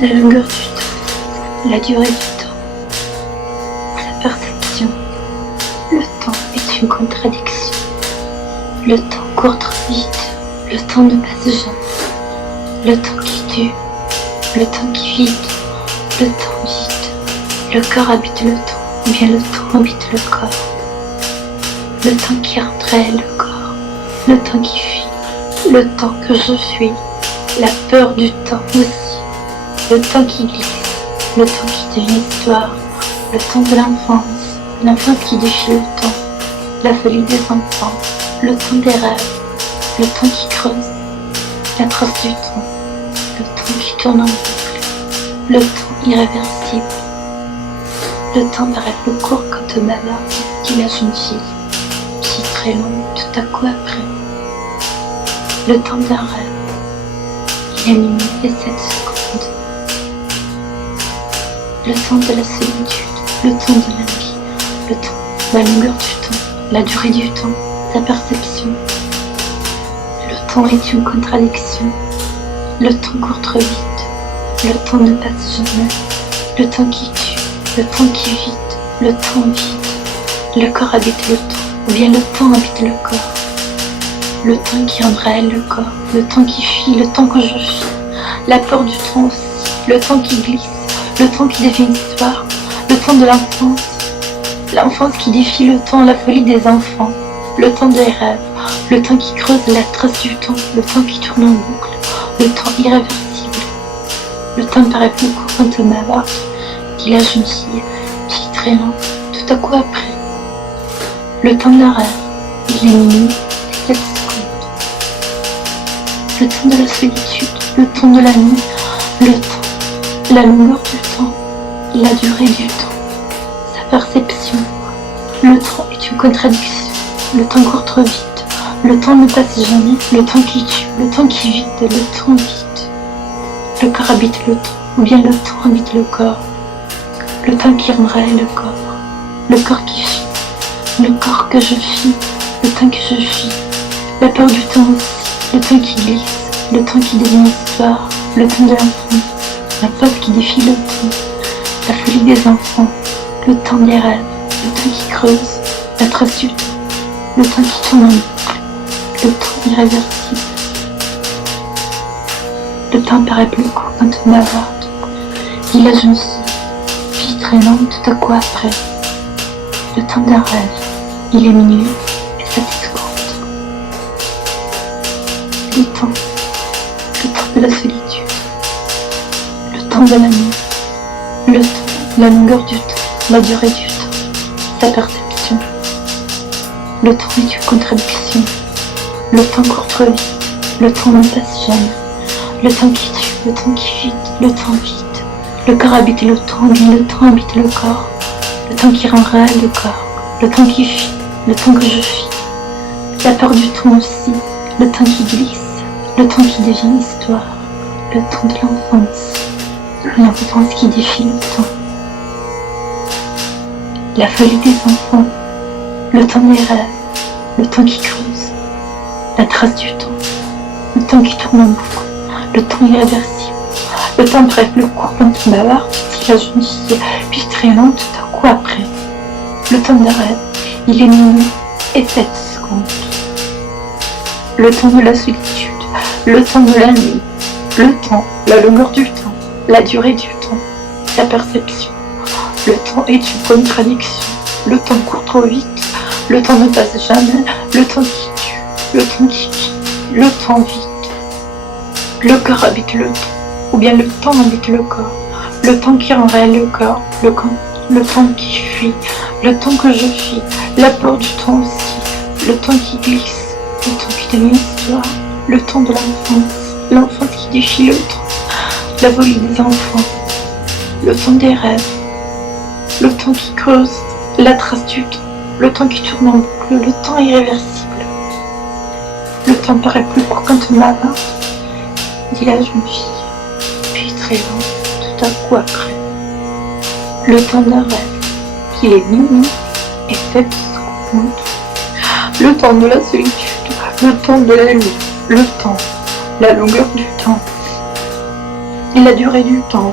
la longueur du temps, la durée du temps, sa perception. Le temps est une contradiction. Le temps court trop vite, le temps ne passe jamais. Le temps qui tue, le temps qui vide, le temps vide. Le corps habite le temps, ou bien le temps habite le corps. Le temps qui entraîne le corps, le temps qui fuit, le temps que je suis, la peur du temps aussi, le temps qui glisse, le temps qui devient histoire, le temps de l'enfance qui défie le temps, la folie des enfants, le temps des rêves, le temps qui creuse, la trace du temps, le temps qui tourne en boucle, le temps irréversible. Le temps paraît plus court quand te bavarde, dit la jeune fille, puis très long tout à coup après. Le temps d'un rêve, il est minuit et 7 secondes. Le temps de la solitude, le temps de la vie, le temps, la longueur du temps, la durée du temps, sa perception. Le temps est une contradiction. Le temps court trop vite, le temps ne passe jamais. Le temps qui tue, le temps qui vide, le temps vide. Le corps habite le temps, ou bien le temps habite le corps. Le temps qui entraîne le corps, le temps qui fuit, le temps que je fuis. La peur du temps aussi, le temps qui glisse, le temps qui devient histoire, le temps de l'enfance. L'enfance qui défie le temps, la folie des enfants, le temps des rêves, le temps qui creuse la trace du temps, le temps qui tourne en boucle, le temps irréversible. Le temps paraît plus court quand on m'avarde, dit la jeune fille, très lent, tout à coup après. Le temps d'un rêve, il est minuit et 7 secondes. Le temps de la solitude, le temps de la nuit, le temps, la longueur du temps, la durée du temps, sa perception. Le temps est une contradiction, le temps court trop vite, le temps ne passe jamais, le temps qui tue, le temps qui vide, le temps vide. Le corps habite le temps, ou bien le temps habite le corps. Le temps qui enraye le corps qui fuit, le corps que je fuis, le temps que je fuis, la peur du temps aussi, le temps qui glisse, le temps qui devient histoire, le temps de l'enfant, la peur qui défie le temps, la folie des enfants, le temps des rêves, le temps qui creuse, la trace du temps, le temps qui tourne en boucle, le temps irréversible. Le temps paraît plus court quand on m'avarde, dit la jeune fille, puis très lent tout à coup après. Le temps d'un rêve, il est minuit et 7 secondes. Le temps de la solitude, le temps de la nuit, le temps, la longueur du temps, la durée du temps, sa perception. Le temps est une contradiction, le temps court trop vite, le temps ne passe jamais, le temps qui tue, le temps qui vide, le temps vide. Le corps habite le temps, bien le temps habite le corps. Le temps qui rend réel le corps, le temps qui fuit, le temps que je fuis. La peur du temps aussi, le temps qui glisse, le temps qui devient histoire, le temps de l'enfance qui défie le temps. La folie des enfants, le temps des rêves, le temps qui creuse, la trace du temps, le temps qui tourne en boucle, le temps irréversible. Le temps paraît plus court quand on bavarde, dit la jeune fille, puis très lent tout à coup après. Le temps d'un rêve, il est minuit et 7 secondes. Le temps de la solitude, le temps de la nuit, le temps, la longueur du temps, la durée du temps, sa perception. Le temps est une contradiction, le temps court trop vite, le temps ne passe jamais, le temps qui tue, le temps qui vit, le temps vide. Le corps habite le temps, ou bien le temps habite le corps, le temps qui rend réel le corps, le temps qui fuit, le temps que je fuis, la peur du temps aussi, le temps qui glisse, le temps qui devient histoire, le temps de l'enfance qui défie le temps, la folie des enfants, le temps des rêves, le temps qui creuse, la trace du temps, le temps qui tourne en boucle, le temps irréversible. Le temps paraît plus court quand on m'avarde, dit la jeune fille, puis très lent, tout à coup après. Le temps d'un rêve, qu'il est minuit et 7 secondes. Le temps de la solitude, le temps de la nuit, le temps, la longueur du temps, La durée du temps,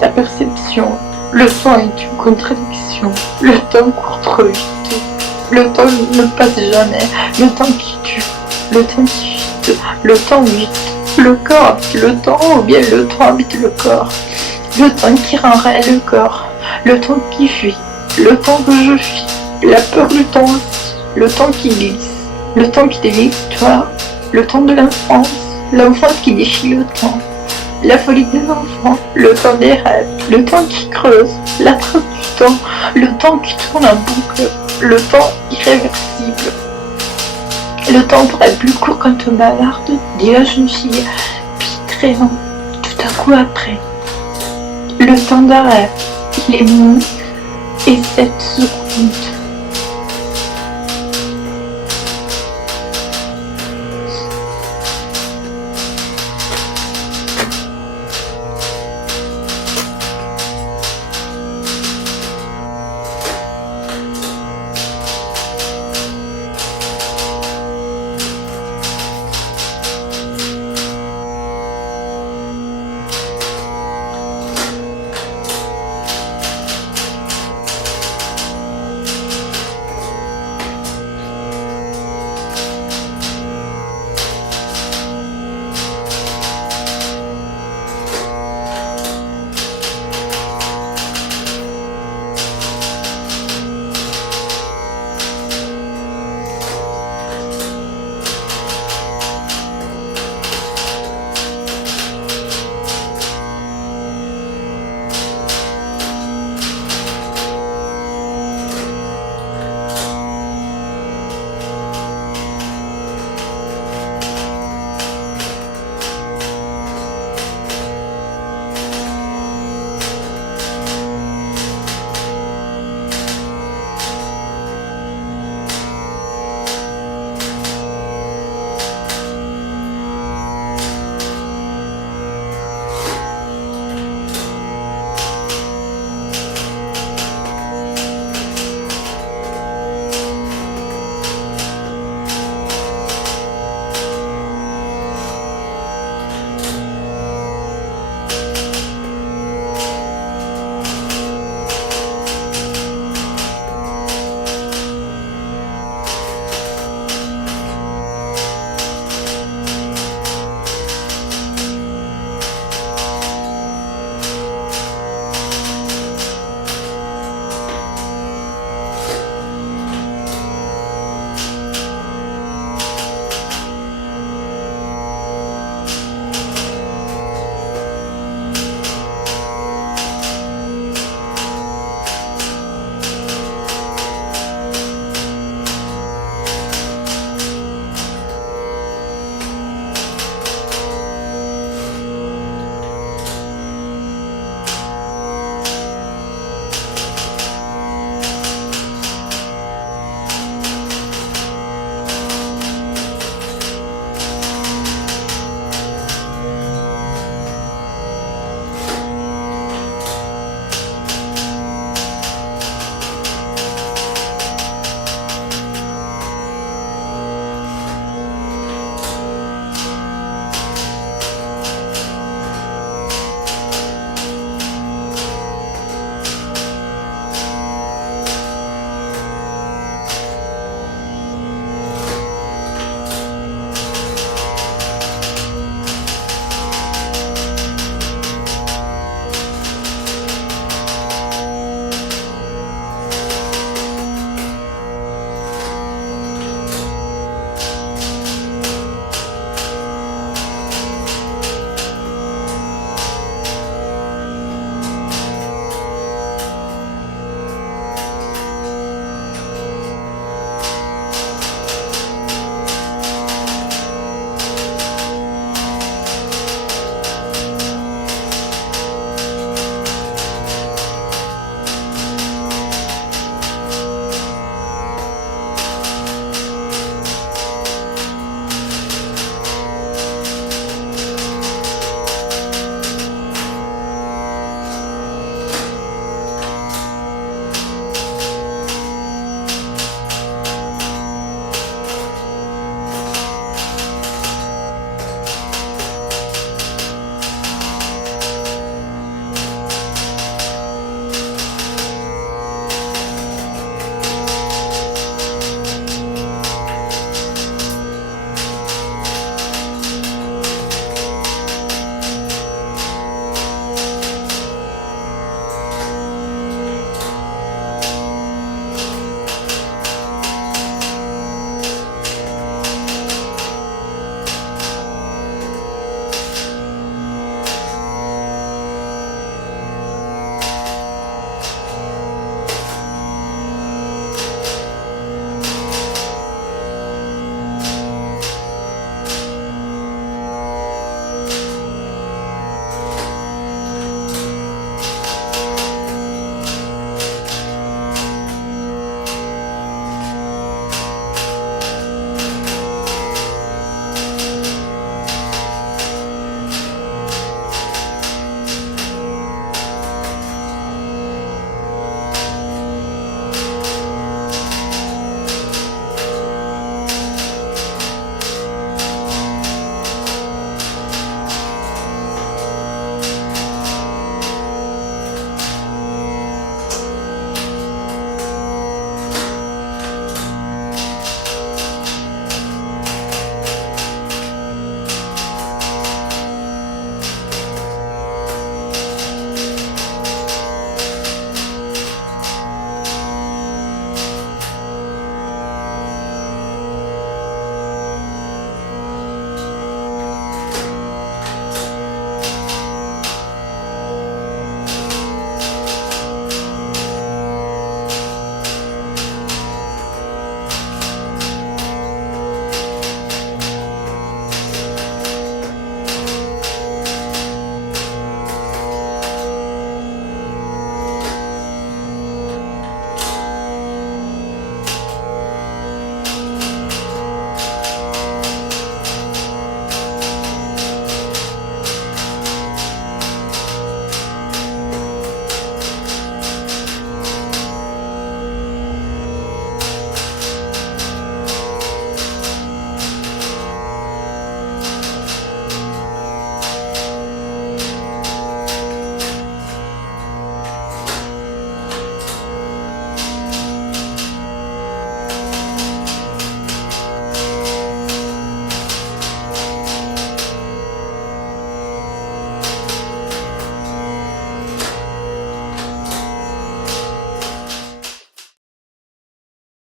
sa perception. Le temps est une contradiction. Le temps court trop vite. Le temps ne passe jamais. Le temps qui tue. Le temps qui vite. Le temps vite. Le corps habite le temps ou bien le temps habite le corps. Le temps qui rend réel le corps. Le temps qui fuit. Le temps que je fuis. La peur du temps aussi. Le temps qui glisse. Le temps qui dévie l'histoire. Le temps de l'enfance. L'enfance qui déchie le temps. La folie des enfants, le temps des rêves, le temps qui creuse, la trace du temps, le temps qui tourne en boucle, le temps irréversible. Le temps pourrait être plus court quand on bavarde, dit la jeune fille, puis très lent, tout à coup après. Le temps d'arrêt, il est minuit et 7 secondes.